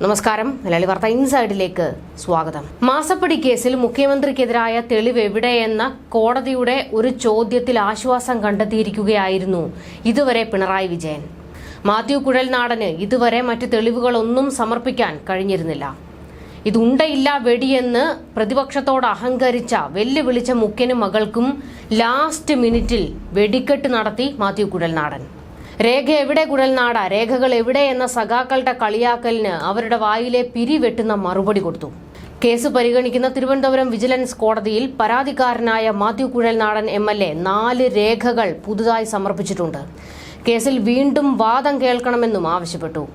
നമസ്കാരം. മലയാളി വാർത്ത ഇൻസൈഡിലേക്ക് സ്വാഗതം. മാസപ്പടി കേസിൽ മുഖ്യമന്ത്രിക്കെതിരായ തെളിവ് എവിടെയെന്ന കോടതിയുടെ ഒരു ചോദ്യത്തിൽ ആശ്വാസം കണ്ടെത്തിയിരിക്കുകയായിരുന്നു ഇതുവരെ പിണറായി വിജയൻ. മാത്യു കുഴൽനാടന് ഇതുവരെ മറ്റ് തെളിവുകളൊന്നും സമർപ്പിക്കാൻ കഴിഞ്ഞിരുന്നില്ല. ഇതുണ്ടയില്ല വെടിയെന്ന് പ്രതിപക്ഷത്തോട് അഹങ്കരിച്ച വെല്ലുവിളിച്ച മുഖ്യനും മകൾക്കും ലാസ്റ്റ് മിനിറ്റിൽ വെടിക്കെട്ട് നടത്തി മാത്യു കുഴൽനാടൻ. രേഖ എവിടെ കുഴൽനാട? രേഖകൾ എവിടെ എന്ന സഖാക്കളുടെ കളിയാക്കലിന് അവരുടെ വായിലെ പിരി വെട്ടുന്ന മറുപടി കൊടുത്തു. കേസ് പരിഗണിക്കുന്ന തിരുവനന്തപുരം വിജിലൻസ് കോടതിയിൽ പരാതിക്കാരനായ Mathew Kuzhalnadan M L A നാല് രേഖകൾ പുതുതായി സമർപ്പിച്ചിട്ടുണ്ട്. കേസിൽ വീണ്ടും വാദം കേൾക്കണമെന്നും ആവശ്യപ്പെട്ടു.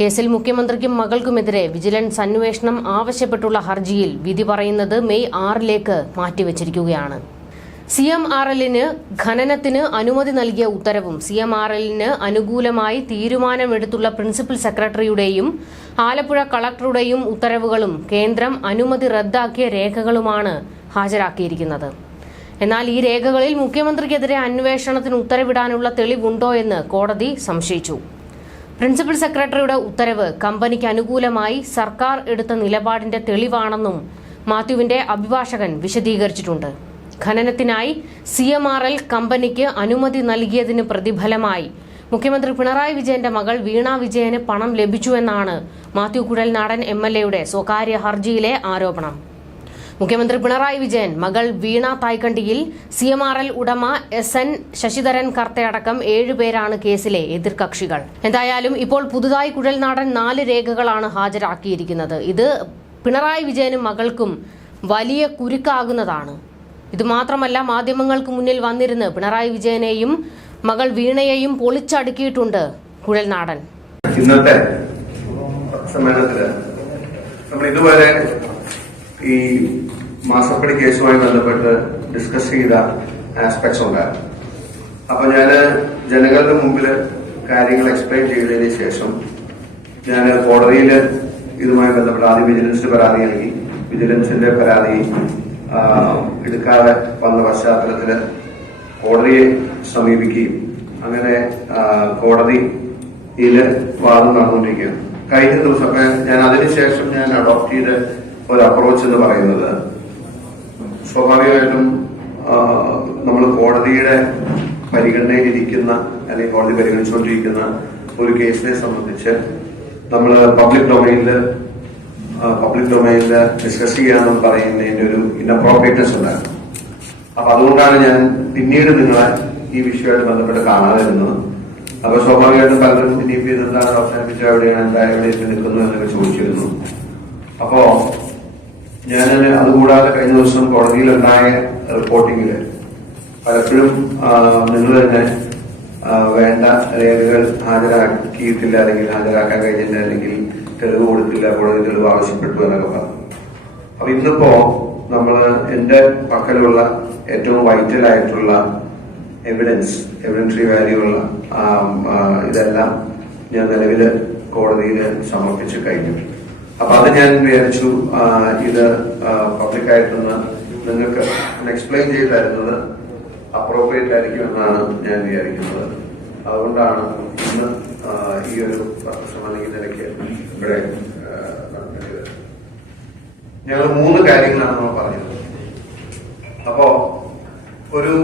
കേസിൽ മുഖ്യമന്ത്രിക്കും മകൾക്കുമെതിരെ വിജിലൻസ് അന്വേഷണം ആവശ്യപ്പെട്ടുള്ള ഹർജിയിൽ വിധി പറയുന്നത് മെയ് ആറിലേക്ക് മാറ്റിവച്ചിരിക്കുകയാണ്. സി എം ആർ എല്ലിന് ഖനനത്തിന് അനുമതി നൽകിയ ഉത്തരവും സി എം ആർ എല്ലിന് അനുകൂലമായി തീരുമാനമെടുത്തുള്ള പ്രിൻസിപ്പൽ സെക്രട്ടറിയുടെയും ആലപ്പുഴ കളക്ടറുടെയും ഉത്തരവുകളും കേന്ദ്രം അനുമതി റദ്ദാക്കിയ രേഖകളുമാണ് ഹാജരാക്കിയിരിക്കുന്നത്. എന്നാൽ ഈ രേഖകളിൽ മുഖ്യമന്ത്രിക്കെതിരെ അന്വേഷണത്തിന് ഉത്തരവിടാനുള്ള തെളിവുണ്ടോ എന്ന് കോടതി സംശയിച്ചു. പ്രിൻസിപ്പൽ സെക്രട്ടറിയുടെ ഉത്തരവ് കമ്പനിക്ക് അനുകൂലമായി സർക്കാർ എടുത്ത നിലപാടിന്റെ തെളിവാണെന്നും മാത്യുവിന്റെ അഭിഭാഷകൻ വിശദീകരിച്ചിട്ടുണ്ട്. ഖനനത്തിനായി സി എം ആർ എൽ കമ്പനിക്ക് അനുമതി നൽകിയതിന് പ്രതിഫലമായി. മുഖ്യമന്ത്രി പിണറായി വിജയന്റെ മകൾ വീണ വിജയന് പണം ലഭിച്ചുവെന്നാണ് മാത്യു കുഴൽനാടൻ എം എൽ എയുടെ സ്വകാര്യ ഹർജിയിലെ ആരോപണം. മുഖ്യമന്ത്രി പിണറായി വിജയൻ മകൾ Veena Thaikandiyil C M R L ഉടമ എസ് എൻ ശശിധരൻ കർത്തയടക്കം ഏഴുപേരാണ് കേസിലെ എതിർകക്ഷികൾ. എന്തായാലും ഇപ്പോൾ പുതുതായി കുഴൽനാടൻ നാല് രേഖകളാണ് ഹാജരാക്കിയിരിക്കുന്നത്. ഇത് പിണറായി വിജയനും മകൾക്കും വലിയ കുരുക്കാകുന്നതാണ്. ഇത് മാത്രമല്ല മാധ്യമങ്ങൾക്ക് മുന്നിൽ വന്നിരുന്ന് പിണറായി വിജയനെയും മകൾ വീണയെയും പൊളിച്ചടുക്കിയിട്ടുണ്ട് കുഴൽനാടൻ. ഇന്നത്തെ സമ്മേളനത്തിൽ നമ്മൾ ഇതുവരെ ഈ മാസപ്പടി കേസുമായി ബന്ധപ്പെട്ട് ഡിസ്കസ് ചെയ്ത ആസ്പെക്ട്സ് ഉണ്ടായിരുന്നു. അപ്പൊ ഞാൻ ജനങ്ങളുടെ മുമ്പിൽ കാര്യങ്ങൾ എക്സ്പ്ലെയിൻ ചെയ്തതിന് ശേഷം ഞാൻ കോടതിയിൽ ഇതുമായി ബന്ധപ്പെട്ട് ആദ്യം വിജിലൻസിന് പരാതി നൽകി. വിജിലൻസിന്റെ പരാതി എടുക്കാതെ വന്ന പശ്ചാത്തലത്തിൽ കോടതിയെ സമീപിക്കുകയും അങ്ങനെ കോടതിയിൽ വാദം നടന്നുകൊണ്ടിരിക്കുകയാണ്. കഴിഞ്ഞ ദിവസമൊക്കെ ഞാൻ അതിനുശേഷം ഞാൻ അഡോപ്റ്റ് ചെയ്ത ഒരു അപ്രോച്ച് എന്ന് പറയുന്നത് സ്വാഭാവികമായിട്ടും നമ്മൾ കോടതിയുടെ പരിഗണനയിലിരിക്കുന്ന അല്ലെങ്കിൽ കോടതി പരിഗണിച്ചുകൊണ്ടിരിക്കുന്ന ഒരു കേസിനെ സംബന്ധിച്ച് നമ്മൾ പബ്ലിക് ഡൊമൈനിൽ പബ്ലിക് ഡൊമൈനിൽ ഡിസ്കസ് ചെയ്യാമെന്ന് പറയുന്നതിന്റെ ഒരു ഇൻഅപ്രോപ്രിയേറ്റ്നസ് ഉണ്ടായിരുന്നു. അപ്പൊ അതുകൊണ്ടാണ് ഞാൻ പിന്നീട് നിങ്ങളെ ഈ വിഷയമായിട്ട് ബന്ധപ്പെട്ട് കാണാതിരുന്നത് അപ്പൊ സ്വാഭാവികമായിട്ടും പലരും ഇനിയിപ്പോ ഇതെന്താണ് അവസാനിപ്പിച്ച എവിടെയാണ് എന്താ എവിടെയൊക്കെ നിൽക്കുന്നു എന്നൊക്കെ ചോദിച്ചിരുന്നു. അപ്പോ ഞാൻ അതുകൂടാതെ കഴിഞ്ഞ ദിവസം കോടതിയിലുണ്ടായ റിപ്പോർട്ടിങ്ങിൽ പലപ്പോഴും നിങ്ങൾ തന്നെ വേണ്ട രേഖകൾ ഹാജരാക്കിയിട്ടില്ല അല്ലെങ്കിൽ ഹാജരാക്കാൻ കഴിഞ്ഞില്ല അല്ലെങ്കിൽ തെളിവ് കൊടുത്തില്ല കോടതി തെളിവ് ആവശ്യപ്പെട്ടു എന്നൊക്കെ പറഞ്ഞു. അപ്പൊ ഇന്നിപ്പോ നമ്മൾ എന്റെ പക്കലുള്ള ഏറ്റവും വൈറ്റൽ ആയിട്ടുള്ള എവിഡൻസ് എവിഡൻസറി വാല്യൂ ഉള്ള ഇതെല്ലാം ഞാൻ നിലവിൽ കോടതിയിൽ സമർപ്പിച്ച് കഴിഞ്ഞു അപ്പൊ അത് ഞാൻ വിചാരിച്ചു ഇത് പബ്ലിക്കായിട്ടൊന്ന് നിങ്ങൾക്ക് എക്സ്പ്ലെയിൻ ചെയ്ത് തരുന്നത് അപ്രോപ്രിയേറ്റ് ആയിരിക്കും എന്നാണ് ഞാൻ വിചാരിക്കുന്നത്. അതുകൊണ്ടാണ് ഇന്ന് ഈ ഒരു പത്രസമ്മേളന നിലയ്ക്ക് ഇവിടെ ഞങ്ങൾ മൂന്ന് കാര്യങ്ങളാണ് നമ്മൾ പറഞ്ഞത്. അപ്പോ ഒരു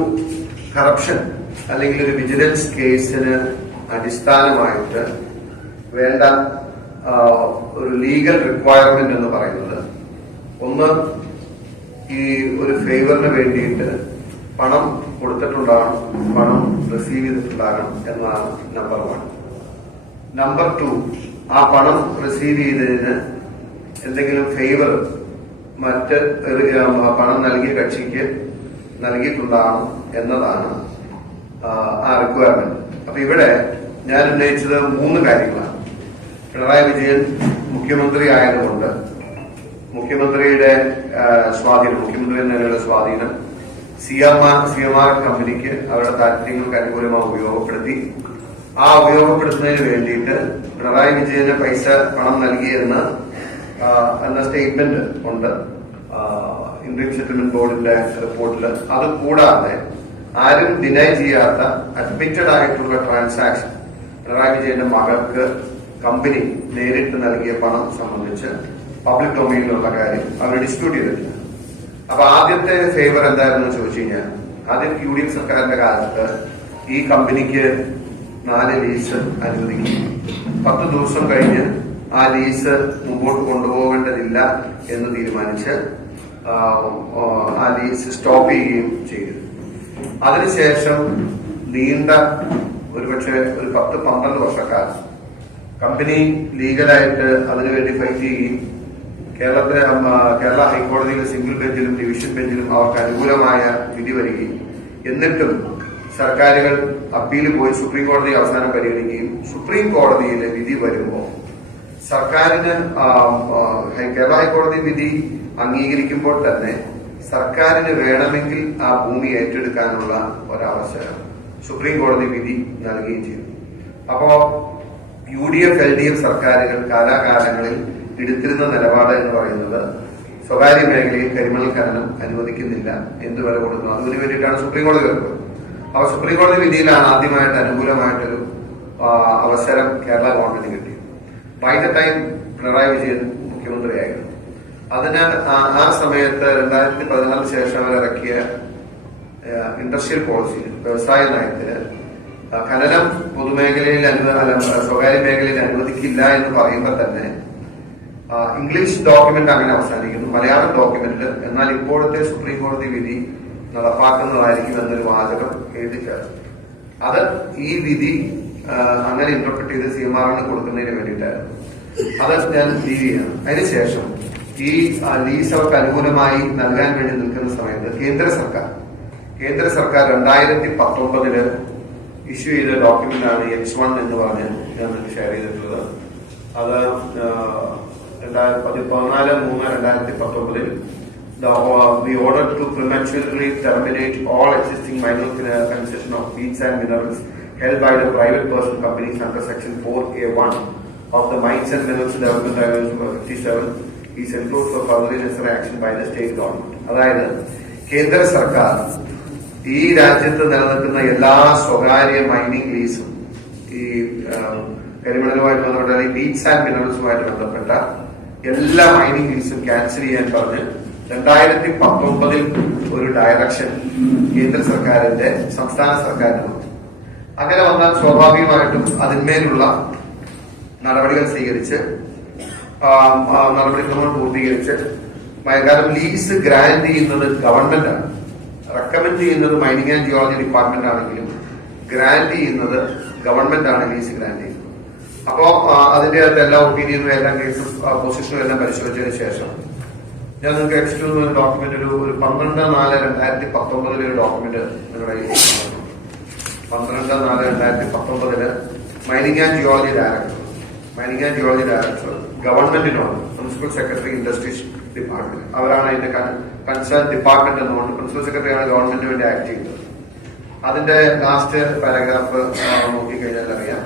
കറപ്ഷൻ അല്ലെങ്കിൽ ഒരു വിജിലൻസ് കേസിന് അടിസ്ഥാനമായിട്ട് വേണ്ട ഒരു ലീഗൽ റിക്വയർമെന്റ് എന്ന് പറയുന്നത് ഒന്ന് ഈ ഒരു ഫേവറിന് വേണ്ടിയിട്ട് പണം കൊടുത്തിട്ടുണ്ടാകണം പണം റിസീവ് ചെയ്തിട്ടുണ്ടാകണം എന്നതാണ് നമ്പർ വൺ നമ്പർ ടു ആ പണം റിസീവ് ചെയ്തതിന് എന്തെങ്കിലും ഫേവർ മറ്റ് പണം നൽകിയ കക്ഷിക്ക് നൽകിയിട്ടുണ്ടാണ് എന്നതാണ് ആ, റിക്വയർമെന്റ് അപ്പൊ ഇവിടെ ഞാൻ ഉന്നയിച്ചത് മൂന്ന് കാര്യങ്ങളാണ്. പിണറായി വിജയൻ മുഖ്യമന്ത്രി ആയതുകൊണ്ട് മുഖ്യമന്ത്രിയുടെ സ്വാധീനം മുഖ്യമന്ത്രി തന്നെയുള്ള സ്വാധീനം. C M R C M R കമ്പനിക്ക് അവരുടെ താല്പര്യങ്ങൾക്ക് അനുകൂലമായി ഉപയോഗപ്പെടുത്തി ആ ഉപയോഗപ്പെടുത്തുന്നതിന് വേണ്ടിയിട്ട് പിണറായി വിജയന് പൈസ പണം നൽകിയെന്ന് എന്ന സ്റ്റേറ്റ്മെന്റ് ഉണ്ട്. ഇന്ത്യൻ സെറ്റിൽമെന്റ് ബോർഡിന്റെ റിപ്പോർട്ടിൽ അത് കൂടാതെ ആരും ഡിനൈ ചെയ്യാത്ത അഡ്മിറ്റഡ് ആയിട്ടുള്ള ട്രാൻസാക്ഷൻ പിണറായി വിജയന്റെ മകൾക്ക് കമ്പനി നേരിട്ട് നൽകിയ പണം സംബന്ധിച്ച് പബ്ലിക് ഡൊമൈനിലുള്ള കാര്യം അവർ ഡിസ്പ്യൂട്ട് ചെയ്തിട്ടില്ല. അപ്പൊ ആദ്യത്തെ ഫേവർ എന്തായിരുന്നു ചോദിച്ചു കഴിഞ്ഞാൽ ആദ്യം യു ഡി എഫ് സർക്കാരിന്റെ കാലത്ത് ഈ കമ്പനിക്ക് നാല് ലീസ് അനുവദിക്കും. പത്ത് ദിവസം കഴിഞ്ഞ് ആ ലീസ് മുമ്പോട്ട് കൊണ്ടുപോകേണ്ടതില്ല എന്ന് തീരുമാനിച്ച് ആ, ലീസ് സ്റ്റോപ്പ് ചെയ്യുകയും ചെയ്തു. അതിനുശേഷം നീണ്ട ഒരുപക്ഷെ ഒരു പത്ത് പന്ത്രണ്ട് വർഷക്കാലം കമ്പനി ലീഗലായിട്ട് അതിനുവേണ്ടി ഫൈറ്റ് ചെയ്യുകയും കേരളത്തിലെ കേരള ഹൈക്കോടതിയിലെ സിംഗിൾ ബെഞ്ചിലും ഡിവിഷൻ ബെഞ്ചിലും അവർക്ക് അനുകൂലമായ വിധി വരികയും. എന്നിട്ടും സർക്കാരുകൾ അപ്പീൽ പോയി സുപ്രീം കോടതി അവസാനം പരിഗണിക്കുകയും സുപ്രീം കോടതിയിലെ വിധി വരുമ്പോൾ സർക്കാരിന് കേരള ഹൈക്കോടതി വിധി അംഗീകരിക്കുമ്പോൾ തന്നെ സർക്കാരിന് വേണമെങ്കിൽ ആ ഭൂമി ഏറ്റെടുക്കാനുള്ള ഒരവസരം സുപ്രീം കോടതി വിധി നൽകുകയും ചെയ്തു. അപ്പോ U D F L D F സർക്കാരുകൾ കാലാകാലങ്ങളിൽ എടുത്തിരുന്ന നിലപാട് എന്ന് പറയുന്നത് സ്വകാര്യ മേഖലയിൽ കരിമണൽ ഖനനം അനുവദിക്കുന്നില്ല എന്ത് വില കൊടുക്കുന്നു അതിനു വേണ്ടിയിട്ടാണ് സുപ്രീം കോടതി വരുന്നത്. അപ്പൊ സുപ്രീം കോടതി വിധിയിലാണ് ആദ്യമായിട്ട് അനുകൂലമായിട്ടൊരു അവസരം കേരള ഗവൺമെന്റ് കിട്ടിയത്. ദ ടൈം പിണറായി വിജയൻ മുഖ്യമന്ത്രിയായിരുന്നു. അതിന് ആ- സമയത്ത് രണ്ടായിരത്തി പതിനാലിന് ശേഷം അവർ ഇറക്കിയ ഇൻഡസ്ട്രിയൽ പോളിസി വ്യവസായ നയത്തിന് ഖനനം പൊതുമേഖലയിൽ സ്വകാര്യ മേഖലയിൽ അനുവദിക്കില്ല എന്ന് പറയുമ്പോൾ തന്നെ ഇംഗ്ലീഷ് ഡോക്യുമെന്റ് അങ്ങനെ അവസാനിക്കുന്നു. മലയാളം ഡോക്യുമെന്റ് എന്നാൽ ഇപ്പോഴത്തെ സുപ്രീം കോടതി വിധി നടപ്പാക്കുന്നതായിരിക്കും എന്നൊരു വാചകം എഴുതി ചേർന്നു അത് ഈ വിധി അങ്ങനെ ഇന്റർപ്രറ്റ് ചെയ്ത് സി എം ആറിന് കൊടുക്കുന്നതിന് വേണ്ടിയിട്ടായിരുന്നു. അത് ഞാൻ ലീവ് ചെയ്യണം അതിനുശേഷം ഈ ലീസ് അവർക്ക് അനുകൂലമായി നൽകാൻ വേണ്ടി നിൽക്കുന്ന സമയത്ത് കേന്ദ്ര സർക്കാർ കേന്ദ്ര സർക്കാർ രണ്ടായിരത്തി പത്തൊമ്പതിൽ ഇഷ്യൂ ചെയ്ത ഡോക്യുമെന്റ് ആണ് എച്ച് വൺ എന്ന് പറഞ്ഞ് ഞാൻ ഷെയർ ചെയ്തിട്ടുള്ളത്. അത് രണ്ടായിരത്തി പതിനാല് മൂന്ന് രണ്ടായിരത്തി പത്തൊമ്പതിൽ the uh, the order to prematurely terminate all existing minor uh, concession of feeds and minerals held by the private person companies under section 4A1 of the Mines and Minerals Development Regulations of 57 is enclosed for further necessary action by the state government. അതായത് കേന്ദ്ര സർക്കാർ ഈ രാജ്യത്ത് നിലനിൽക്കുന്ന എല്ലാ സ്വകാര്യ mining ലീസും ഈ കരിമണലുമായിട്ട് ബന്ധപ്പെട്ട അല്ലെങ്കിൽ ബീച്ച് ആൻഡ് മിനറൽസുമായിട്ട് ബന്ധപ്പെട്ട എല്ലാ മൈനിങ് ലീസും ക്യാൻസൽ ചെയ്യാൻ പറഞ്ഞ് രണ്ടായിരത്തി പത്തൊമ്പതിൽ ഒരു ഡയറക്ഷൻ കേന്ദ്ര സർക്കാരിന്റെ സംസ്ഥാന സർക്കാരിന് വന്നു. അങ്ങനെ വന്നാൽ സ്വാഭാവികമായിട്ടും അതിന്മേലുള്ള നടപടികൾ സ്വീകരിച്ച് നടപടിക്രമങ്ങൾ പൂർത്തീകരിച്ച് കാരണം ലീസ് ഗ്രാന്റ് ചെയ്യുന്നത് ഗവൺമെന്റാണ് റെക്കമെന്റ് ചെയ്യുന്നത് മൈനിങ് ആൻഡ് ജിയോളജി ഡിപ്പാർട്ട്മെന്റ് ആണെങ്കിലും ഗ്രാന്റ് ചെയ്യുന്നത് ഗവൺമെന്റ് ആണ് ലീസ് ഗ്രാന്റ് ചെയ്യുന്നത്. അപ്പോ അതിന്റെ അകത്ത് എല്ലാ ഒപ്പീനിയനും എല്ലാ കേസും പൊസിഷനും എല്ലാം പരിശോധിച്ചതിന് ശേഷം ഞാൻ നിങ്ങൾക്ക് എക്സ്ക്യൂസ് ഡോക്യുമെന്റ് ഒരു ഒരു പന്ത്രണ്ട് നാല് രണ്ടായിരത്തി പത്തൊമ്പതിലെ ഒരു ഡോക്യുമെന്റ് നിങ്ങളുടെ കയ്യിൽ. പന്ത്രണ്ട് നാല് രണ്ടായിരത്തി പത്തൊമ്പതിൽ mining and geology director mining and geology director ഗവൺമെന്റിനോട് പ്രിൻസിപ്പൽ സെക്രട്ടറി ഇൻഡസ്ട്രീസ് ഡിപ്പാർട്ട്മെന്റ് അവരാണ് അതിന്റെ കൺസേൺ ഡിപ്പാർട്ട്മെന്റ് എന്നുകൊണ്ട് പ്രിൻസിപ്പൽ സെക്രട്ടറിയാണ് ഗവൺമെന്റിന് വേണ്ടി ആക്ട് ചെയ്യുന്നത് അതിന്റെ ലാസ്റ്റ് പാരഗ്രാഫ് നോക്കിക്കഴിഞ്ഞാൽ അറിയാം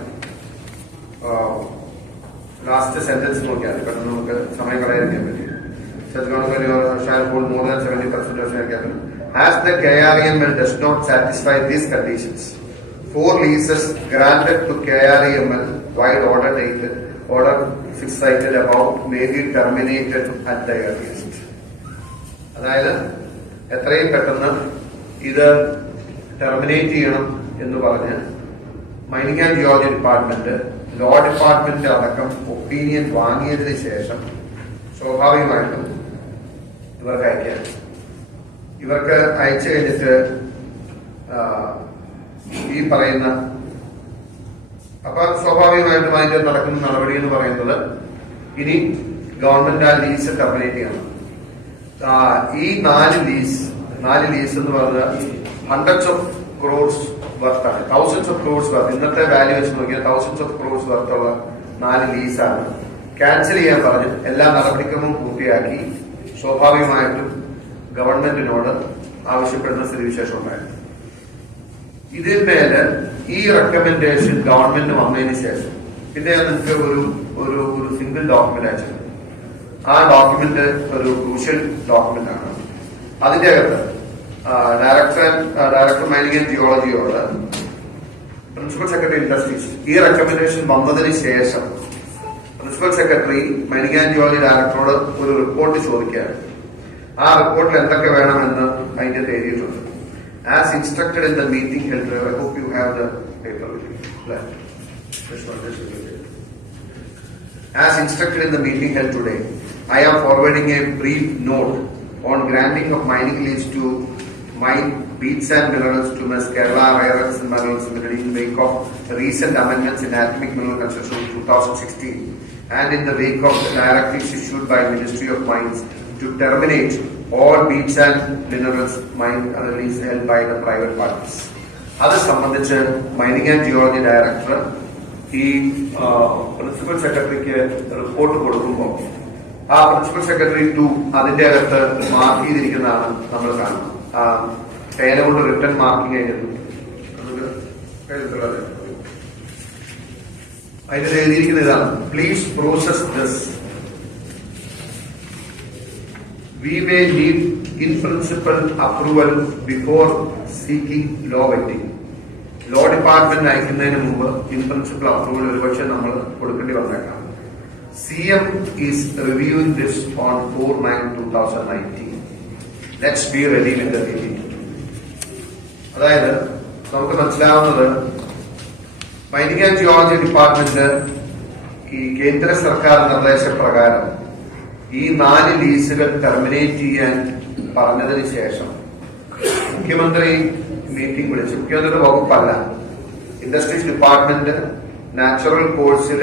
ലാസ്റ്റ് സെന്റൻസ് നോക്കിയാൽ. പെട്ടെന്ന് നമുക്ക് സമയം കളയാൻ പറ്റും Such government shall hold more than 70% of share capital. As the KREML does not satisfy these conditions, four leases granted to KREML while order dated, order six cited above may be terminated at the earliest. അതായത് എത്രയും പെട്ടെന്ന് ഇത് terminate ചെയ്യണം എന്ന് പറഞ്ഞ് mining and geology department law department അടക്കം opinion വാങ്ങിയതിന് ശേഷം സ്വാഭാവികമായിട്ടും ഇവർക്ക് അയക്കാൻ ഇവർക്ക് അയച്ചു കഴിഞ്ഞിട്ട് ഈ പറയുന്ന അപ്പൊ സ്വാഭാവികമായിട്ടും അതിന്റെ നടക്കുന്ന നടപടി എന്ന് പറയുന്നത് ഇനി ഗവൺമെന്റ് ആ ലീസ് ടെർമിനേറ്റ് ചെയ്യണം. ഈ നാല് ലീസ് നാല് ലീസ് എന്ന് പറഞ്ഞാൽ ഹൺഡ്രഡ്സ് ഓഫ് ക്രോഡ്സ് വർത്താണ് തൗസൻഡ്സ് ഓഫ് ക്രോഡ്സ് വർത്ത് ഇന്നത്തെ വാല്യൂ വെച്ച് നോക്കിയാൽ തൗസൻഡ്സ് ഓഫ് ക്രോഡ്സ് വർത്തുള്ള നാല് ലീസാണ് ക്യാൻസൽ ചെയ്യാൻ പറഞ്ഞു എല്ലാ നടപടിക്രമവും പൂർത്തിയാക്കി സ്വാഭാവികമായിട്ടും ഗവൺമെന്റിനോട് ആവശ്യപ്പെടുന്ന സ്ഥിതിവിശേഷം ഉണ്ടായിരുന്നു. ഇതിന്മേൽ ഈ റെക്കമെൻഡേഷൻ ഗവൺമെന്റ് വന്നതിന് ശേഷം പിന്നെ നിങ്ങൾക്ക് ഒരു ഒരു ഒരു സിംഗിൾ ഡോക്യുമെന്റ് അയച്ചത് ആ ഡോക്യുമെന്റ് ഒരു ക്രൂഷ്യൽ ഡോക്യുമെന്റ് ആണ്. അതിന്റെ അകത്ത് ഡയറക്ടർ ഡയറക്ടർ മൈനിങ് ആൻഡ് ജിയോളജിയോട് പ്രിൻസിപ്പൽ സെക്രട്ടറി ഇൻഡസ്ട്രീസ് ഈ റെക്കമെൻഡേഷൻ വന്നതിന് ശേഷം പ്രിൻസിപ്പൽ സെക്രട്ടറി മൈനിങ് ജോലി ഡയറക്ടറോട് ഒരു റിപ്പോർട്ട് ചോദിക്കുകയാണ്. ആ റിപ്പോർട്ടിൽ എന്തൊക്കെ വേണമെന്ന് അതിന്റെ എഴുതിയിട്ടുണ്ട്. As instructed in the meeting held I hope you have the paper As instructed in the meeting held today, I am forwarding a brief note on granting of mining lease to mine beats and minerals tumors, Kerala Earths and Minerals Limited in wake of recent amendments in Atomic Mineral Construction 2016 and in the wake of the directives issued by Ministry of Mines to terminate all beats and minerals mine release held by the private parties. അത് സംബന്ധിച്ച് mining and geology director ഈ principal സെക്രട്ടറിക്ക് report കൊടുക്കുമ്പോൾ ആ principal secretary to അതിന്റെ അകത്ത് mark ചെയ്തിരിക്കുന്നതാണ് നമ്മൾ കാണുന്നത് പേന കൊണ്ട് റിട്ടേൺ മാർക്കിംഗ് ആയിരുന്നു അതിന്റെ എഴുതിയിരിക്കുന്ന ഇതാണ്. Please process thus we may need in principle approval before seeking law vetting law department അയക്കുന്നതിന് മുമ്പ് ഇൻ പ്രിൻസിപ്പൽ അപ്രൂവൽ ഒരുപക്ഷെ നമ്മൾ കൊടുക്കേണ്ടി വന്നേക്കാം. C M is reviewing this on four nine two thousand nineteen let's be ready with the അതായത് നമുക്ക് മനസ്സിലാവുന്നത് mining and geology department ഈ കേന്ദ്ര സർക്കാർ നിർദ്ദേശപ്രകാരം ഈ നാല് ലീസുകൾ ടെർമിനേറ്റ് ചെയ്യാൻ പറഞ്ഞതിന് ശേഷം മുഖ്യമന്ത്രി മീറ്റിംഗ് വിളിച്ചു. മുഖ്യമന്ത്രിയുടെ വകുപ്പല്ല. ഇൻഡസ്ട്രീസ് ഡിപ്പാർട്ട്മെന്റ് നാച്ചുറൽ കോഴ്സിൽ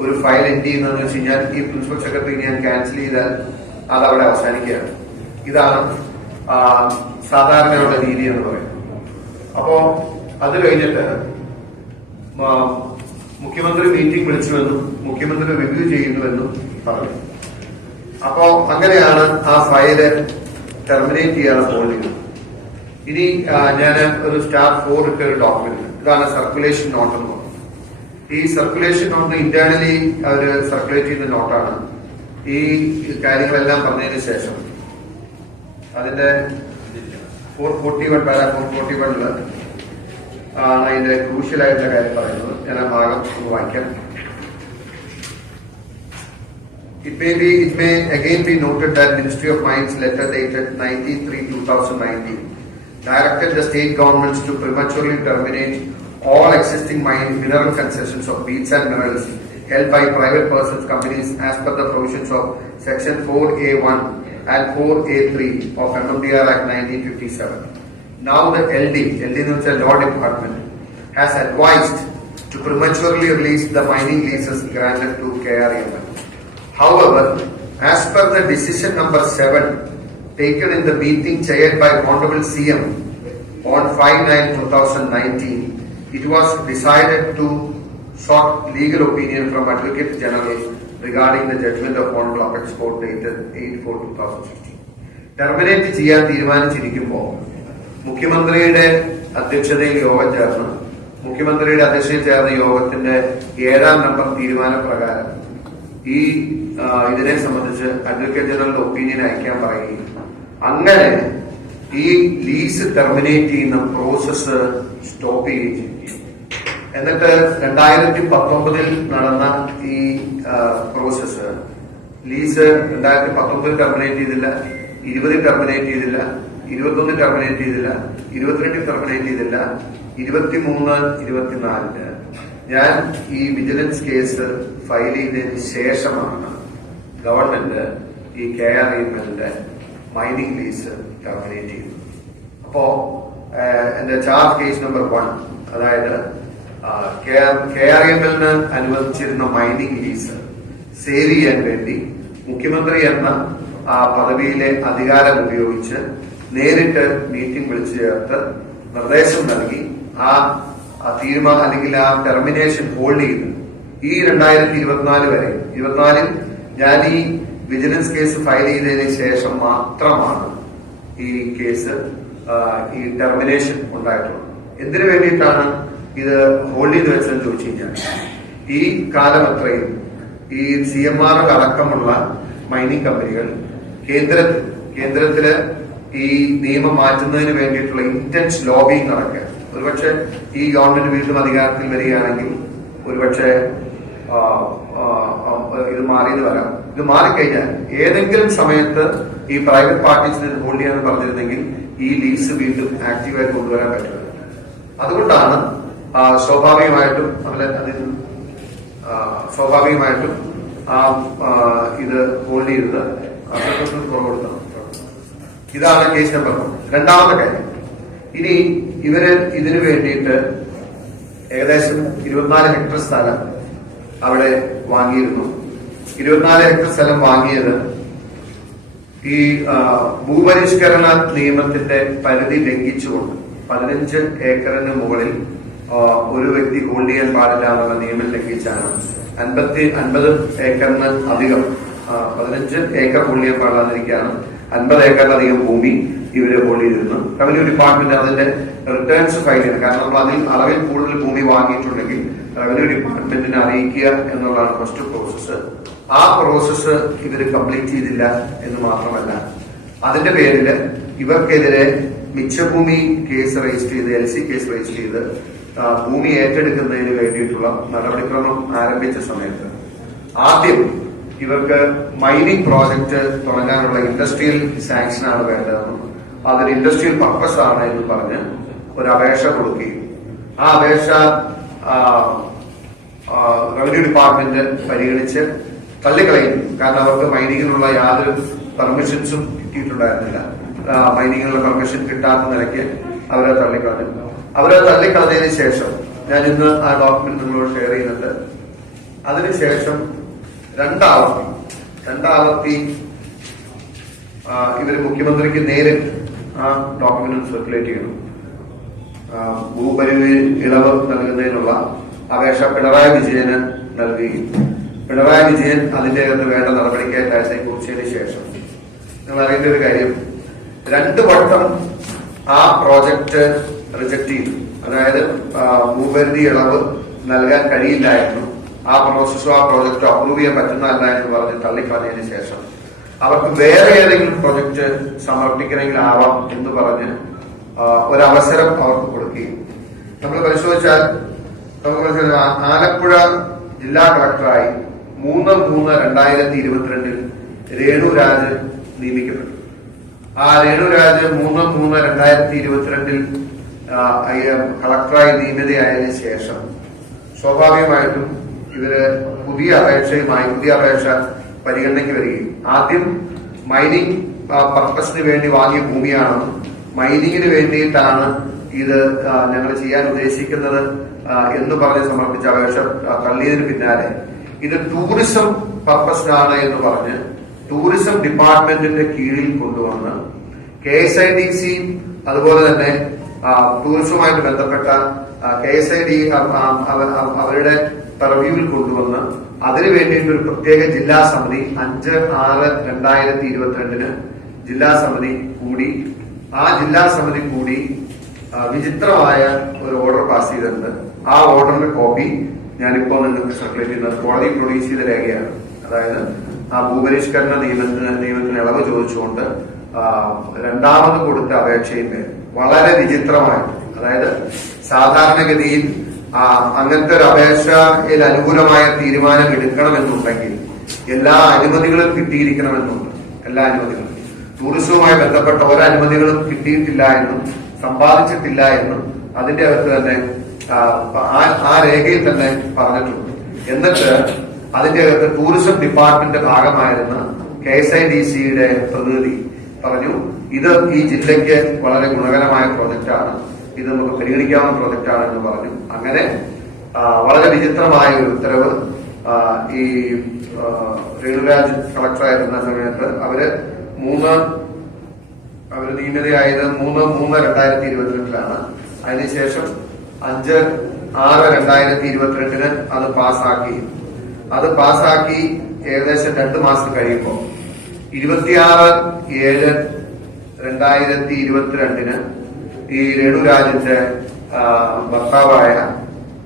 ഒരു ഫയൽ എൻഡ് ചെയ്യുന്നതെന്ന് വെച്ച് കഴിഞ്ഞാൽ ഈ പ്രിൻസിപ്പൽ സെക്രട്ടറി ഞാൻ ക്യാൻസൽ ചെയ്താൽ അത് അവിടെ അവസാനിക്കുകയാണ്. ഇതാണ് സാധാരണയുള്ള രീതി എന്ന് പറയുന്നത്. അപ്പോ അത് കഴിഞ്ഞിട്ട് മുഖ്യമന്ത്രി മീറ്റിംഗ് വിളിച്ചുവെന്നും മുഖ്യമന്ത്രി റിവ്യൂ ചെയ്യുന്നുവെന്നും പറഞ്ഞു. അപ്പോ അങ്ങനെയാണ് ആ ഫയൽ ടെർമിനേറ്റ് ചെയ്യാൻ പോകുന്നത് ഇനി ഞാൻ ഒരു സ്റ്റാർ ഫോർ ഇട്ട ഒരു ഡോക്യുമെന്റ് ഇതാണ് സർക്കുലേഷൻ നോട്ട് എന്ന് പറയുന്നത് ഈ സർക്കുലേഷൻ നോട്ട് ഇന്റേണലി അവർ സർക്കുലേറ്റ് ചെയ്യുന്ന നോട്ടാണ് ഈ കാര്യങ്ങളെല്ലാം പറഞ്ഞതിന് ശേഷം. അതിന്റെ four forty one para four forty വണ്ണില് ആണ് അതിന്റെ ക്രൂഷ്യൽ ആയിട്ടുള്ള കാര്യം പറയുന്നത് ഞാൻ ആ ഭാഗം ഒന്ന് വായിക്കാം It may be, it may again be noted that Ministry of Mines letter dated 93-2019 directed the state governments to prematurely terminate all existing mine mineral concessions of beads and minerals held by private persons companies as per the provisions of section 4A1 and 4A3 of MMDR Act 1957. Now the LD, LD means Law Department, has advised to prematurely release the mining leases granted to KRML. However, as per the decision number 7 taken in the meeting chaired by Honorable CM on 5-9-2019, it was decided to sought legal opinion from Advocate General regarding the judgment of Honorable Apex Court dated 8-4-2016. Terminate ചെയ്യാൻ തീരുമാനിച്ചിരിക്കുമ്പോൾ മുഖ്യമന്ത്രിയുടെ അധ്യക്ഷതയിൽ യോഗം ചേർന്ന് മുഖ്യമന്ത്രിയുടെ അധ്യക്ഷതയിൽ ചേർന്ന യോഗത്തിന്റെ ഏഴാം നമ്പർ തീരുമാനപ്രകാരം ഈ ഇതിനെ സംബന്ധിച്ച് അഡ്വക്കേറ്റ് ജനറലിന്റെ ഒപ്പീനിയൻ അയക്കാൻ പറയുകയും അങ്ങനെ ഈ ലീസ് ടെർമിനേറ്റ് ചെയ്യുന്ന പ്രോസസ്സ് സ്റ്റോപ്പ് ചെയ്യുകയും ചെയ്തു എന്നിട്ട് രണ്ടായിരത്തി പത്തൊമ്പതിൽ നടന്ന ഈ പ്രോസസ് ലീസ് രണ്ടായിരത്തി പത്തൊമ്പതിൽ ടെർമിനേറ്റ് ചെയ്തില്ല ഇരുപതിൽ ടെർമിനേറ്റ് ചെയ്തില്ല ഇരുപത്തൊന്നിൽ ടെർമിനേറ്റ് ചെയ്തില്ല ഇരുപത്തിരണ്ടിൽ ടെർമിനേറ്റ് ചെയ്തില്ല ഇരുപത്തിമൂന്ന് ഇരുപത്തിനാലിന് ഞാൻ ഈ വിജിലൻസ് കേസ് ഫയൽ ചെയ്തതിന് ശേഷമാണ് ഗവൺമെന്റ് ഈ കെ ആർ ഇമെന്റിന്റെ മൈനിങ് ലീസ് ടെർമിനേറ്റ് ചെയ്തത്. അപ്പോ എന്റെ ചാർജ് കേസ് നമ്പർ വൺ അതായത് കെ ആർ എം അനുവദിച്ചിരുന്ന മൈനിങ് ലീസ് സേവ് ചെയ്യാൻ വേണ്ടി മുഖ്യമന്ത്രി എന്ന പദവിയിലെ അധികാരം ഉപയോഗിച്ച് നേരിട്ട് മീറ്റിംഗ് വിളിച്ചു ചേർത്ത് നിർദ്ദേശം നൽകി. ആ തീരുമാനം അല്ലെങ്കിൽ ആ ടെർമിനേഷൻ ഹോൾഡ് ചെയ്തു. ഈ രണ്ടായിരത്തി ഇരുപത്തിനാല് വരെ ഇരുപത്തിനാലിൽ ഞാൻ ഈ വിജിലൻസ് കേസ് ഫയൽ ചെയ്തതിന് ശേഷം മാത്രമാണ് ഈ കേസ് ഈ ടെർമിനേഷൻ ഉണ്ടായിട്ടുള്ളത്. എന്തിനു വേണ്ടിയിട്ടാണ് ഇത് ഹോൾഡ് ചെയ്ത് വെച്ചതെന്ന് ചോദിച്ചു കഴിഞ്ഞാൽ ഈ കാലം അത്രയും ഈ സി എം ആർ അടക്കമുള്ള മൈനിങ് കമ്പനികൾ കേന്ദ്ര കേന്ദ്രത്തിൽ ഈ നിയമം മാറ്റുന്നതിന് വേണ്ടിയിട്ടുള്ള ഇന്റൻസ് ലോബിങ് നടക്കുക. ഒരുപക്ഷെ ഈ ഗവൺമെന്റ് വീണ്ടും അധികാരത്തിൽ വരികയാണെങ്കിൽ ഒരുപക്ഷെ ഇത് മാറിയെന്ന് വരാം. ഇത് മാറിക്കഴിഞ്ഞാൽ ഏതെങ്കിലും സമയത്ത് ഈ പ്രൈവറ്റ് പാർട്ടീസ് ഇത് ഹോൾഡ് ചെയ്യാന്ന് പറഞ്ഞിരുന്നെങ്കിൽ ഈ ലീസ് വീണ്ടും ആക്റ്റീവായി കൊണ്ടുവരാൻ പറ്റുന്നത് അതുകൊണ്ടാണ് സ്വാഭാവികമായിട്ടും അല്ലെ അതിൽ സ്വാഭാവികമായിട്ടും ആ ഇത് ഹോൾഡ് ചെയ്തത് പുറപ്പെടുത്തണം. ഇതാണ് കേസ് നമ്പർ രണ്ടാമത്തെ കാര്യം. ഇനി ഇവർ ഇതിനു വേണ്ടിയിട്ട് ഏകദേശം ഇരുപത്തിനാല് ഹെക്ടർ സ്ഥലം അവിടെ വാങ്ങിയിരുന്നു. ഇരുപത്തിനാല് ഹെക്ടർ സ്ഥലം വാങ്ങിയത് ഈ ഭൂപരിഷ്കരണ നിയമത്തിന്റെ പരിധി ലംഘിച്ചുകൊണ്ട് പതിനഞ്ച് ഏക്കറിന് മുകളിൽ ഒരു വ്യക്തി ഹോൾഡ് ചെയ്യാൻ പാടില്ല എന്നുള്ള നിയമം ലംഘിച്ചാണ്. അൻപത്തി അൻപത് ഏക്കറിന് അധികം പതിനഞ്ച് ഏക്കർ ഹോൾഡ് ചെയ്യാൻ പാടില്ലാതിരിക്കുകയാണ്. അൻപത് ഏക്കറിലധികം ഭൂമി ഇവർ ഹോൾഡ് ചെയ്തിരുന്നു. റവന്യൂ ഡിപ്പാർട്ട്മെന്റ് അതിന്റെ റിട്ടേൺസ് ഫയൽ ചെയ്യണം. കാരണം നമ്മൾ അതിൽ അളവിൽ കൂടുതൽ ഭൂമി വാങ്ങിയിട്ടുണ്ടെങ്കിൽ റവന്യൂ ഡിപ്പാർട്ട്മെന്റിനെ അറിയിക്കുക എന്നുള്ളതാണ് ഫസ്റ്റ് പ്രോസസ്സ് ആ പ്രോസസ്സ് ഇവർ കംപ്ലീറ്റ് ചെയ്തില്ല എന്ന് മാത്രമല്ല അതിന്റെ പേരിൽ ഇവർക്കെതിരെ മിച്ചഭൂമി കേസ് രജിസ്റ്റർ ചെയ്ത് എൽ സി കേസ് രജിസ്റ്റർ ചെയ്ത് ഭൂമി ഏറ്റെടുക്കുന്നതിന് വേണ്ടിയിട്ടുള്ള നടപടിക്രമം ആരംഭിച്ച സമയത്ത് ആദ്യം ഇവർക്ക് മൈനിങ് പ്രോജക്റ്റ് തുടങ്ങാനുള്ള ഇൻഡസ്ട്രിയൽ സാങ്ഷൻ ആണ് വേണ്ടതെന്നും അതൊരു ഇൻഡസ്ട്രിയൽ പർപ്പസ് ആണ് എന്ന് പറഞ്ഞ് ഒരു അപേക്ഷ കൊടുക്കുകയും ആ അപേക്ഷ റവന്യൂ ഡിപ്പാർട്ട്മെന്റ് പരിഗണിച്ച് തള്ളിക്കളയും. കാരണം അവർക്ക് മൈനിങ്ങിനുള്ള യാതൊരു പെർമിഷൻസും കിട്ടിയിട്ടുണ്ടായിരുന്നില്ല. മൈനിങ്ങിനുള്ള പെർമിഷൻ കിട്ടാത്ത നിലയ്ക്ക് അവരെ തള്ളിക്കളഞ്ഞു. അവരെ തള്ളിക്കളഞ്ഞതിന് ശേഷം ഞാൻ ഇന്ന് ആ ഡോക്യുമെന്റ് നിങ്ങളോട് ഷെയർ ചെയ്യുന്നുണ്ട്. അതിനുശേഷം രണ്ടാവർത്തി രണ്ടാവർത്തി ഇവർ മുഖ്യമന്ത്രിക്ക് നേരിട്ട് ആ ഡോക്യുമെന്റ് സർക്കുലേറ്റ് ചെയ്യണം. ആ, ഇളവ് നൽകുന്നതിനുള്ള അപേക്ഷ പിണറായി വിജയന് നൽകി. പിണറായി വിജയൻ അതിന്റെ വേണ്ട നടപടിക്കായിട്ട് കുറിച്ചതിന് ശേഷം. നിങ്ങൾ അറിയേണ്ട ഒരു കാര്യം രണ്ടു വട്ടം ആ പ്രോജക്റ്റ് റിജക്ട് ചെയ്തു. അതായത് ഭൂപരിധി ഇളവ് നൽകാൻ കഴിയില്ലായിരുന്നു. ആ പ്രോസസ്സോ ആ പ്രോജക്റ്റോ അപ്രൂവ് ചെയ്യാൻ പറ്റുന്നതല്ല എന്ന് പറഞ്ഞ് തള്ളിക്കളഞ്ഞതിന് ശേഷം അവർക്ക് വേറെ ഏതെങ്കിലും പ്രൊജക്ട് സമർപ്പിക്കണമെങ്കിൽ ആവാം എന്ന് പറഞ്ഞ് ഒരവസരം അവർക്ക് കൊടുക്കുകയും. നമ്മൾ പരിശോധിച്ചാൽ നമുക്ക് ആലപ്പുഴ ജില്ലാ കളക്ടറായി മൂന്ന് മൂന്ന് രണ്ടായിരത്തി ഇരുപത്തിരണ്ടിൽ രേണുരാജ് നിയമിക്കപ്പെട്ടു. ആ രേണുരാജ് മൂന്ന് മൂന്ന് രണ്ടായിരത്തി ഇരുപത്തിരണ്ടിൽ കളക്ടറായി നിയമിതയായതിനു ശേഷം സ്വാഭാവികമായിട്ടും ഇവർ പുതിയ അപേക്ഷയുമായി പുതിയ അപേക്ഷ പരിഗണനയ്ക്ക് വരികയും ആദ്യം മൈനിങ് പർപ്പസിന് വേണ്ടി വാങ്ങിയ ഭൂമിയാണെന്നും മൈനിങ്ങിന് വേണ്ടിയിട്ടാണ് ഇത് ഞങ്ങൾ ചെയ്യാൻ ഉദ്ദേശിക്കുന്നത് എന്ന് പറഞ്ഞ് സമർപ്പിച്ച അപേക്ഷ തള്ളിയതിന് പിന്നാലെ ഇത് ടൂറിസം പർപ്പസിനാണ് എന്ന് പറഞ്ഞ് ടൂറിസം ഡിപ്പാർട്ട്മെന്റിന്റെ കീഴിൽ കൊണ്ടുവന്ന് K S I D C അതുപോലെ തന്നെ ടൂറിസവുമായിട്ട് ബന്ധപ്പെട്ട കെ എസ് ഐ ഡി അവരുടെ പെർവ്യൂവിൽ കൊണ്ടുവന്ന് അതിനു വേണ്ടിയിട്ട് ഒരു പ്രത്യേക ജില്ലാ സമിതി അഞ്ച് ആറ് രണ്ടായിരത്തി ഇരുപത്തിരണ്ടിന് ജില്ലാ സമിതി കൂടി ആ ജില്ലാ സമിതി കൂടി വിചിത്രമായ ഒരു ഓർഡർ പാസ് ചെയ്തിട്ടുണ്ട്. ആ ഓർഡറിന്റെ കോപ്പി ഞാനിപ്പോ നിങ്ങൾക്ക് സർക്കുലേറ്റ് ചെയ്യുന്നത് കോടതി പ്രൊഡ്യൂസ് ചെയ്ത രേഖയാണ്. അതായത് ആ ഭൂപരിഷ്കരണ നിയമത്തിന് നിയമത്തിന് ഇളവ് ചോദിച്ചുകൊണ്ട് രണ്ടാമത് കൊടുത്ത അപേക്ഷയിന്മേൽ വളരെ വിചിത്രമായി അതായത് സാധാരണഗതിയിൽ അങ്ങനത്തെ ഒരു അപേക്ഷയിൽ അനുകൂലമായ തീരുമാനം എടുക്കണമെന്നുണ്ടെങ്കിൽ എല്ലാ അനുമതികളും കിട്ടിയിരിക്കണമെന്നുണ്ട്. എല്ലാ അനുമതികളും. ടൂറിസവുമായി ബന്ധപ്പെട്ട ഓരോ അനുമതികളും കിട്ടിയിട്ടില്ല എന്നും സമ്പാദിച്ചിട്ടില്ല എന്നും അതിന്റെ അകത്ത് തന്നെ ആ രേഖയിൽ തന്നെ പറഞ്ഞിട്ടുണ്ട്. എന്നിട്ട് അതിന്റെ അകത്ത് ടൂറിസം ഡിപ്പാർട്ട്മെന്റ് ഭാഗമായിരുന്ന കെ എസ് ഐ ഡി സിയുടെ പ്രതിനിധി പറഞ്ഞു ഇത് ഈ ജില്ലയ്ക്ക് വളരെ ഗുണകരമായ പ്രോജക്റ്റാണ്. ഇത് നമുക്ക് പരിഗണിക്കാവുന്ന പ്രോജക്റ്റാണ് എന്ന് പറഞ്ഞു. അങ്ങനെ വളരെ വിചിത്രമായ ഒരു ഉത്തരവ്. ഈ രേണുരാജ് കളക്ടറായിരുന്ന സമയത്ത് അവർ മൂന്ന് അവർ നിയമിതയായത് മൂന്ന് മൂന്ന് രണ്ടായിരത്തി ഇരുപത്തിരണ്ടിലാണ് അതിനുശേഷം അഞ്ച് ആറ് രണ്ടായിരത്തി ഇരുപത്തിരണ്ടിന് അത് പാസ്സാക്കി. അത് പാസ്സാക്കി ഏകദേശം രണ്ട് മാസം കഴിയുമ്പോൾ. ഇരുപത്തിയാറ് ഏഴ് രണ്ടായിരത്തി ഇരുപത്തിരണ്ടിന് ഈ രേണുരാജിന്റെ രാജന്റെ ഭർത്താവായ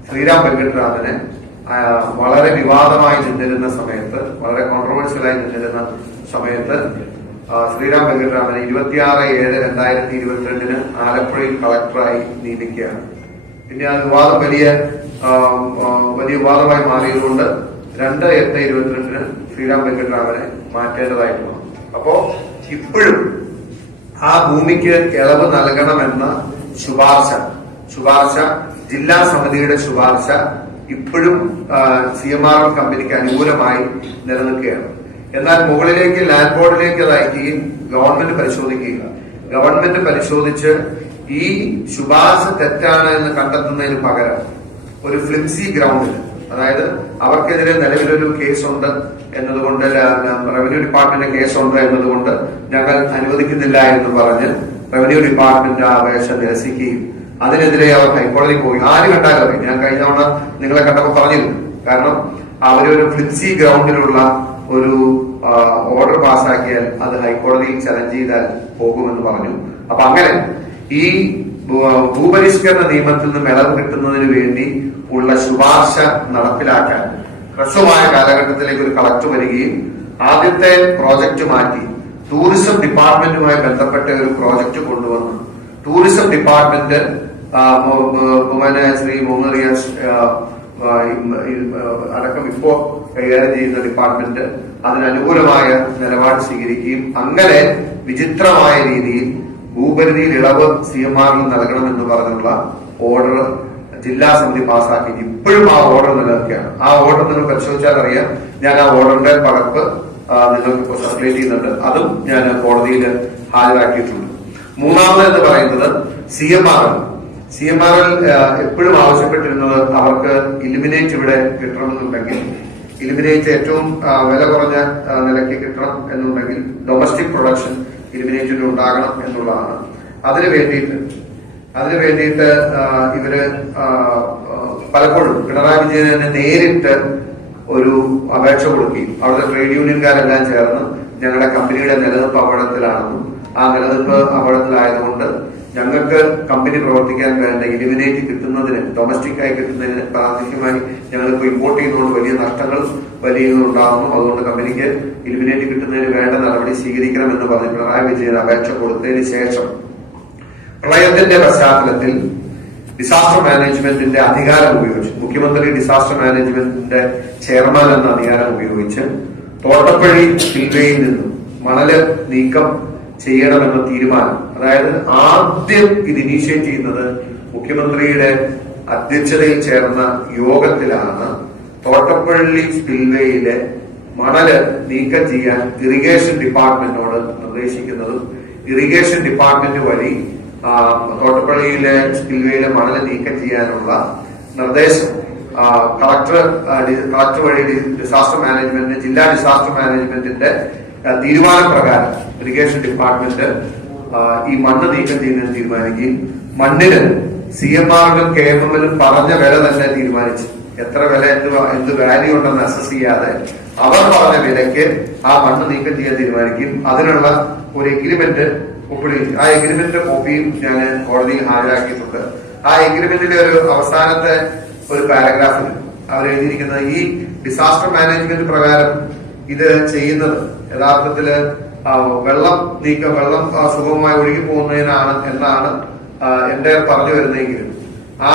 ശ്രീരാം വെങ്കിട്ടരാമനെ വളരെ വിവാദമായി നിന്നിരുന്ന സമയത്ത് വളരെ കോൺട്രവേഴ്സ്യലായി നിന്നിരുന്ന സമയത്ത് ശ്രീരാം വെങ്കട്ടരാമനെ ഇരുപത്തിയാറ് ഏഴ് രണ്ടായിരത്തി ഇരുപത്തിരണ്ടിന് ആലപ്പുഴയിൽ കളക്ടറായി നിയമിക്കുകയാണ്. പിന്നെ ആ വിവാദം വലിയ വലിയ വിവാദമായി മാറിയതുകൊണ്ട് രണ്ട് എട്ട് ഇരുപത്തിരണ്ടിന് ശ്രീരാം വെങ്കട്ടരാമനെ മാറ്റേണ്ടതായിട്ടുള്ള അപ്പോ ഇപ്പോഴും ആ ഭൂമിക്ക് ഇളവ് നൽകണമെന്ന ശുപാർശ. ശുപാർശ ജില്ലാ സമിതിയുടെ ശുപാർശ ഇപ്പോഴും സി എം ആർ കമ്പനിക്ക് അനുകൂലമായി നിലനിൽക്കുകയാണ്. എന്നാൽ മുകളിലേക്ക് ലാൻഡ് ബോർഡിലേക്ക് അത് അയക്കുകയും ഗവൺമെന്റ് പരിശോധിക്കുക ഗവൺമെന്റ് പരിശോധിച്ച് ഈ ശുപാർശ തെറ്റാണ് എന്ന് കണ്ടെത്തുന്നതിന് പകരം ഒരു ഫ്ലിംസി ഗ്രൗണ്ടിൽ അതായത് അവർക്കെതിരെ നിലവിലൊരു കേസ് കേസുണ്ട് എന്നതുകൊണ്ട് റവന്യൂ ഡിപ്പാർട്ട്മെന്റ് ഉണ്ട് എന്നതുകൊണ്ട് ഞങ്ങൾ അനുവദിക്കുന്നില്ല എന്ന് പറഞ്ഞ് റവന്യൂ ഡിപ്പാർട്ട്മെന്റ് ആവേശം നിരസിക്കുകയും അതിനെതിരെ അവർ ഹൈക്കോടതി പോയി. ആര് കണ്ടാലും ഞാൻ കഴിഞ്ഞ തവണ നിങ്ങളെ കണ്ടപ്പോൾ പറഞ്ഞിരുന്നു. കാരണം അവരൊരു ഫ്ലിപ്സി ഗ്രൗണ്ടിലുള്ള ഒരു ഓർഡർ പാസ്സാക്കിയാൽ അത് ഹൈക്കോടതിയിൽ ചലഞ്ച് ചെയ്താൽ പോകുമെന്ന് പറഞ്ഞു. അപ്പൊ അങ്ങനെ ഈ ഭൂപരിഷ്കരണ നിയമത്തിൽ നിന്ന് ഇളവ് കിട്ടുന്നതിന് വേണ്ടി ഉള്ള ശുപാർശ നടപ്പിലാക്കാൻ ഹ്രസ്വമായ കാലഘട്ടത്തിലേക്ക് ഒരു കളക്ട് വരികയും ആദ്യത്തെ പ്രോജക്റ്റ് മാറ്റി ടൂറിസം ഡിപ്പാർട്ട്മെന്റുമായി ബന്ധപ്പെട്ട ഒരു പ്രോജക്റ്റ് കൊണ്ടുവന്നു. ടൂറിസം ഡിപ്പാർട്ട്മെന്റ് ശ്രീ മുഹമ്മദ് റിയാസ് അടക്കം ഇപ്പോ കൈകാര്യം ചെയ്യുന്ന ഡിപ്പാർട്ട്മെന്റ് അതിനനുകൂലമായ നിലപാട് സ്വീകരിക്കുകയും അങ്ങനെ വിചിത്രമായ രീതിയിൽ ഭൂപരിധിയിൽ ഇളവ് സി എം ആറിൽ നൽകണമെന്ന് പറഞ്ഞുള്ള ഓർഡർ ജില്ലാ സമിതി പാസ്സാക്കി. ഇപ്പോഴും ആ ഓർഡർ നിലനിൽക്കുകയാണ്. ആ ഓർഡർ നിങ്ങൾ പരിശോധിച്ചാൽ അറിയാം. ഞാൻ ആ ഓർഡറിന്റെ പകർപ്പ് ആ, നിങ്ങൾക്ക് ഇപ്പോൾ സർക്കുലേറ്റ് ചെയ്യുന്നുണ്ട്. അതും ഞാൻ കോടതിയിൽ ഹാജരാക്കിയിട്ടുണ്ട്. മൂന്നാമത് എന്ന് പറയുന്നത് C M R C M R എപ്പോഴും ആവശ്യപ്പെട്ടിരുന്നത് അവർക്ക് ഇലിമിനേറ്റ് ഇവിടെ കിട്ടണമെന്നുണ്ടെങ്കിൽ ഇലിമിനേറ്റ് ഏറ്റവും വില കുറഞ്ഞ നിലയ്ക്ക് കിട്ടണം എന്നുണ്ടെങ്കിൽ ഡൊമസ്റ്റിക് പ്രൊഡക്ഷൻ ഇലിമിനേറ്റിൽ ഉണ്ടാകണം എന്നുള്ളതാണ്. അതിനു വേണ്ടിയിട്ട് അതിനു വേണ്ടിയിട്ട് ഇവർ പലപ്പോഴും പിണറായി വിജയനെ നേരിട്ട് ഒരു അപേക്ഷ കൊടുക്കുകയും അവിടുത്തെ ട്രേഡ് യൂണിയൻകാരെല്ലാം ചേർന്ന് ഞങ്ങളുടെ കമ്പനിയുടെ നിലനിൽപ്പ് അപകടത്തിലാണെന്നും ആ നിലനിൽപ്പ് അപകടത്തിലായതുകൊണ്ട് ഞങ്ങൾക്ക് കമ്പനി പ്രവർത്തിക്കാൻ വേണ്ട ഇലിമിനേറ്റ് കിട്ടുന്നതിന് ഡൊമസ്റ്റിക് ആയി കിട്ടുന്നതിന് പ്രാഥമികമായി ഞങ്ങളിപ്പോൾ ഇമ്പോർട്ട് ചെയ്യുന്നതുകൊണ്ട് വലിയ നഷ്ടങ്ങൾ വലിയ ഉണ്ടാകുന്നു. അതുകൊണ്ട് കമ്പനിക്ക് ഇലിമിനേറ്റ് കിട്ടുന്നതിന് വേണ്ട നടപടി സ്വീകരിക്കണമെന്ന് പറഞ്ഞ് പിണറായി വിജയൻ അപേക്ഷ കൊടുത്തതിന് ശേഷം പ്രളയത്തിന്റെ പശ്ചാത്തലത്തിൽ ഡിസാസ്റ്റർ മാനേജ്മെന്റിന്റെ അധികാരം ഉപയോഗിച്ച് മുഖ്യമന്ത്രി ഡിസാസ്റ്റർ മാനേജ്മെന്റിന്റെ ചെയർമാൻ എന്ന അധികാരം ഉപയോഗിച്ച് തോട്ടപ്പള്ളി ഫിൽവേയിൽ നിന്നും മണൽ നീക്കം ചെയ്യണമെന്ന തീരുമാനം. അതായത് ആദ്യം ഇത് ഇനീഷ്യേറ്റ് ചെയ്യുന്നത് മുഖ്യമന്ത്രിയുടെ അധ്യക്ഷതയിൽ ചേർന്ന യോഗത്തിലാണ് തോട്ടപ്പള്ളി സ്പിൽവേയിലെ മണൽ നീക്കം ചെയ്യാൻ ഇറിഗേഷൻ ഡിപ്പാർട്ട്മെന്റിനോട് നിർദ്ദേശിക്കുന്നതും ഇറിഗേഷൻ ഡിപ്പാർട്ട്മെന്റ് വഴി തോട്ടപ്പള്ളിയിലെ സ്പിൽവേയിലെ മണൽ നീക്കം ചെയ്യാനുള്ള നിർദ്ദേശം. കളക്ടർ കളക്ടർ വഴി ഡിസാസ്റ്റർ മാനേജ്മെന്റ് ജില്ലാ ഡിസാസ്റ്റർ മാനേജ്മെന്റിന്റെ തീരുമാനപ്രകാരം ഇറിഗേഷൻ ഡിപ്പാർട്ട്മെന്റ് ഈ മണ്ണ് നീക്കം ചെയ്യുന്നതിന് തീരുമാനിക്കുകയും മണ്ണിന് സി എം ആറിലും കെ എം എമ്മിലും പറഞ്ഞ വില തന്നെ തീരുമാനിച്ചു. എത്ര വില എന്ത് എന്ത് വാല്യൂ ഉണ്ടെന്ന് അസസ് ചെയ്യാതെ അവർ പറഞ്ഞ വിലയ്ക്ക് ആ മണ്ണ് നീക്കം ചെയ്യാൻ തീരുമാനിക്കും അതിനുള്ള ഒരു എഗ്രിമെന്റ് ഒപ്പിടുകയും ആ എഗ്രിമെന്റിന്റെ കോപ്പിയും ഞാൻ കോടതിയിൽ ഹാജരാക്കിയിട്ടുണ്ട്. ആ എഗ്രിമെന്റിന്റെ ഒരു അവസാനത്തെ ഒരു പാരഗ്രാഫിൽ അവർ എഴുതിയിരിക്കുന്നത് ഈ ഡിസാസ്റ്റർ മാനേജ്മെന്റ് പ്രകാരം ഇത് ചെയ്യുന്നത്. യഥാർത്ഥത്തിൽ വെള്ളം നീക്കം വെള്ളം സുഗമമായി ഒഴുകി പോകുന്നതിനാണ് എന്നാണ് എന്റെ പറഞ്ഞു വരുന്നതെങ്കിലും. ആ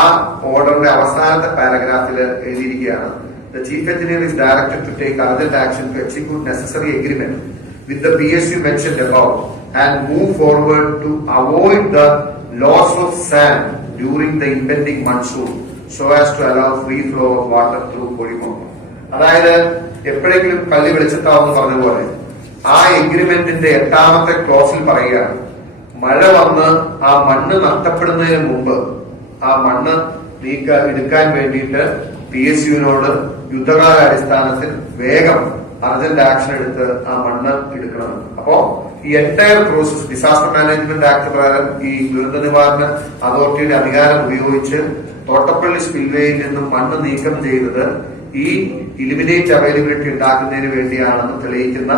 ഓർഡറിന്റെ അവസാനത്തെ പാരഗ്രാഫിൽ എഴുതിയിരിക്കുകയാണ്. The chief engineer is directed to take urgent action to execute necessary agreement P S U mention about and move forward to avoid the loss of sand during the impending monsoon so as to allow free flow of water through Kodimok. അതായത് എപ്പോഴെങ്കിലും കള്ളി വെളിച്ചത്താവെന്ന് പറഞ്ഞ ആ എഗ്രിമെന്റിന്റെ എട്ടാമത്തെ ക്ലോസിൽ പറയുകയാണ് മഴ വന്ന് ആ മണ്ണ് നഷ്ടപ്പെടുന്നതിന് മുമ്പ് ആ മണ്ണ് നീക്ക എടുക്കാൻ വേണ്ടിയിട്ട് പി എസ് യുവിനോട് യുദ്ധകാല അടിസ്ഥാനത്തിൽ വേഗം അർജന്റ് ആക്ഷൻ എടുത്ത് ആ മണ്ണ് എടുക്കണം. അപ്പോ ഈ entire process disaster management act പ്രകാരം ഈ ദുരന്ത നിവാരണ അതോറിറ്റിയുടെ അധികാരം ഉപയോഗിച്ച് തോട്ടപ്പള്ളി സ്പിൽവേയിൽ നിന്നും മണ്ണ് നീക്കം ചെയ്തത് ഈ ഇലിമിനേറ്റ് അവൈലബിലിറ്റി ഉണ്ടാക്കുന്നതിന് വേണ്ടിയാണെന്ന് തെളിയിക്കുന്ന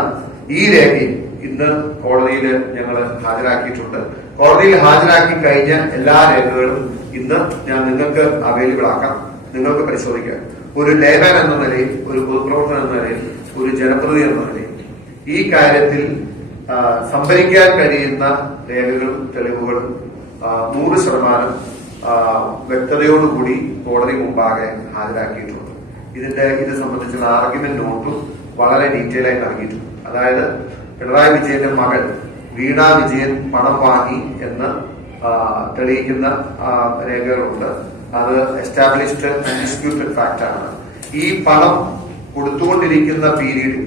ഈ രേഖയിൽ ഇന്ന് കോടതിയിൽ ഞങ്ങൾ ഹാജരാക്കിയിട്ടുണ്ട്. കോടതിയിൽ ഹാജരാക്കി കഴിഞ്ഞ എല്ലാ രേഖകളും ഇന്ന് ഞാൻ നിങ്ങൾക്ക് അവൈലബിൾ ആക്കാം. നിങ്ങൾക്ക് പരിശോധിക്കാം. ഒരു ലേബൻ എന്ന നിലയിൽ ഒരു പൊതുപ്രവർത്തനം എന്ന നിലയിൽ ഒരു ജനപ്രതി എന്ന നിലയിൽ ഈ കാര്യത്തിൽ സംഭരിക്കാൻ കഴിയുന്ന രേഖകളും തെളിവുകളും നൂറ് ശതമാനം വ്യക്തതയോടുകൂടി കോടതി മുമ്പാകെ ഹാജരാക്കിയിട്ടുണ്ട്. ഇതിന്റെ ഇത് സംബന്ധിച്ചുള്ള ആർഗ്യുമെന്റ് നോട്ടും വളരെ ഡീറ്റെയിൽ ആയി നൽകിയിട്ടുണ്ട്. അതായത് പിണറായി വിജയന്റെ മകൻ വീണ വിജയൻ പണം വാങ്ങി എന്ന് തെളിയിക്കുന്ന രേഖകളുണ്ട്. അത് എസ്റ്റാബ്ലിഷ്ഡ് അൺഡിസ്പ്യൂട്ടഡ് ഫാക്ട് ആണ്. ഈ പണം കൊടുത്തുകൊണ്ടിരിക്കുന്ന പീരീഡിൽ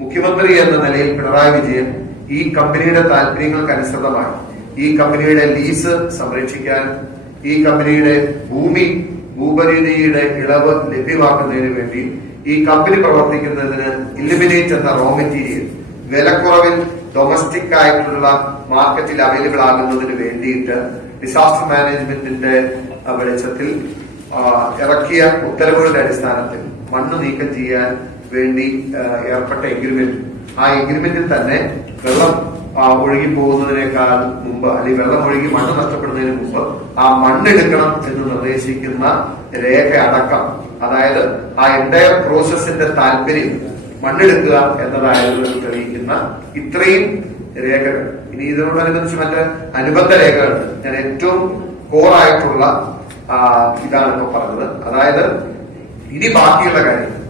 മുഖ്യമന്ത്രി എന്ന നിലയിൽ പിണറായി വിജയൻ ഈ കമ്പനിയുടെ താല്പര്യങ്ങൾക്ക് അനുസൃതമായി ഈ കമ്പനിയുടെ ലീസ് സംരക്ഷിക്കാൻ ഈ കമ്പനിയുടെ ഭൂമി ഭൂപരിധിയുടെ ഇളവ് ലഭ്യമാക്കുന്നതിന് വേണ്ടി ഈ കമ്പനി പ്രവർത്തിക്കുന്നതിന് ഇലിമിനേറ്റ് എന്ന റോ മെറ്റീരിയൽ വിലക്കുറവിൽ ഡൊമസ്റ്റിക് ആയിട്ടുള്ള മാർക്കറ്റിൽ അവൈലബിൾ ആകുന്നതിന് വേണ്ടിയിട്ട് ഡിസാസ്റ്റർ മാനേജ്മെന്റിന്റെ വെളിച്ചത്തിൽ ഇറക്കിയ ഉത്തരവുകളുടെ അടിസ്ഥാനത്തിൽ മണ്ണ് നീക്കം ചെയ്യാൻ വേണ്ടി ഏർപ്പെട്ട എഗ്രിമെന്റ് ആ എഗ്രിമെന്റിൽ തന്നെ വെള്ളം ഒഴുകി പോകുന്നതിനേക്കാൾ മുമ്പ് അല്ലെങ്കിൽ വെള്ളം ഒഴുകി മണ്ണ് നഷ്ടപ്പെടുന്നതിന് മുമ്പ് ആ മണ്ണെടുക്കണം എന്ന് നിർദ്ദേശിക്കുന്ന രേഖ അടക്കം അതായത് ആ എന്റയർ പ്രോസസ്സിന്റെ താല്പര്യം മണ്ണെടുക്കുക എന്നതായിരുന്നു എന്ന് തെളിയിക്കുന്ന ഇത്രയും രേഖകൾ. ഇനി ഇതിനോടനുബന്ധിച്ച് മറ്റ് അനുബന്ധ രേഖകളുണ്ട് ഞാൻ ഏറ്റവും കോറായിട്ടുള്ള ഇതാണെന്നോ പറഞ്ഞത്. അതായത് ഇനി ബാക്കിയുള്ള കാര്യങ്ങൾ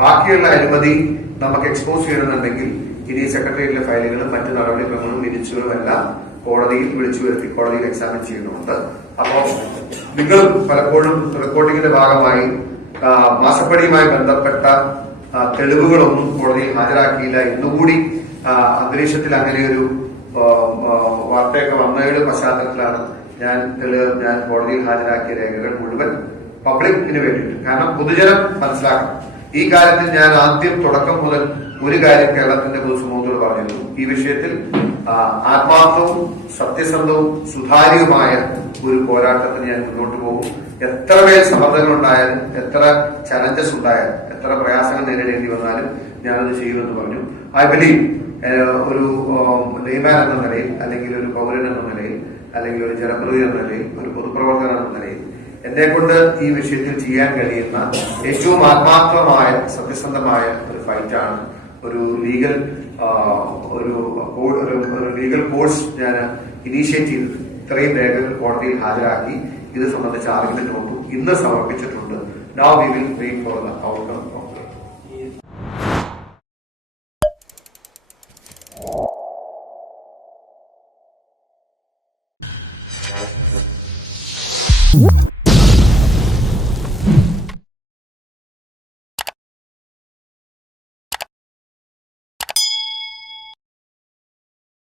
ബാക്കിയുള്ള അനുമതി നമുക്ക് എക്സ്പോസ് ചെയ്യണമെന്നുണ്ടെങ്കിൽ ഇനി സെക്രട്ടേറിയറ്റിലെ ഫയലുകളും മറ്റ് നടപടിക്രമങ്ങളും വിരിച്ചുകളും എല്ലാം കോടതിയിൽ വിളിച്ചു വരുത്തി കോടതിയിൽ എക്സാമിൻ ചെയ്യുന്നുണ്ട്. അപ്പോൾ നിങ്ങൾ പലപ്പോഴും റിപ്പോർട്ടിങ്ങിന്റെ ഭാഗമായി മാസപ്പടിയുമായി ബന്ധപ്പെട്ട തെളിവുകളൊന്നും കോടതിയിൽ ഹാജരാക്കിയില്ല. എന്നുകൂടി ആ, അന്തരീക്ഷത്തിൽ അങ്ങനെ ഒരു ആ, ആ, വാർത്തയൊക്കെ വന്നതിന്റെ പശ്ചാത്തലത്തിലാണ് ഞാൻ ഞാൻ കോടതിയിൽ ഹാജരാക്കിയ രേഖകൾ മുഴുവൻ പബ്ലിക്കിന് വേണ്ടിയിട്ട്. കാരണം പൊതുജനം മനസ്സിലാക്കണം. ഈ കാര്യത്തിൽ ഞാൻ ആദ്യം തുടക്കം മുതൽ ഒരു കാര്യം കേരളത്തിന്റെ പൊതുസമൂഹത്തോട് പറഞ്ഞിരുന്നു. ഈ വിഷയത്തിൽ ആത്മാർത്ഥവും സത്യസന്ധവും സുതാര്യവുമായ ഒരു പോരാട്ടത്തിന് ഞാൻ മുന്നോട്ട് പോകും. എത്ര പേർ സമ്മർദ്ദങ്ങൾ ഉണ്ടായാലും എത്ര ചലഞ്ചസ് ഉണ്ടായാലും എത്ര പ്രയാസങ്ങൾ നേരിടേണ്ടി വന്നാലും ഞാനത് ചെയ്യുമെന്ന് പറഞ്ഞു. ഐ ബിലീവ് ഒരു നെയ്മാൻ എന്ന നിലയിൽ അല്ലെങ്കിൽ ഒരു പൗരൻ എന്ന നിലയിൽ അല്ലെങ്കിൽ ഒരു ജനപ്രതിനിധി എന്ന നിലയിൽ ഒരു പൊതുപ്രവർത്തകൻ എന്ന നിലയിൽ എന്നെ കൊണ്ട് ഈ വിഷയത്തിൽ ചെയ്യാൻ കഴിയുന്ന ഏറ്റവും ആത്മാർത്ഥമായ സത്യസന്ധമായ ഒരു ഫൈറ്റാണ് ഒരു ലീഗൽ ഒരു ഒരു- ലീഗൽ കോഴ്സ് ഞാൻ ഇനീഷ്യേറ്റ് ചെയ്തത് ഇത്രയും രേഖകൾ കോടതിയിൽ ഹാജരാക്കി. ഇത് സംബന്ധിച്ച ആർഗ്യുമെന്റ് നോട്ടു ഇന്ന് സമർപ്പിച്ചിട്ടുണ്ട്. Now we will wait for the outcome of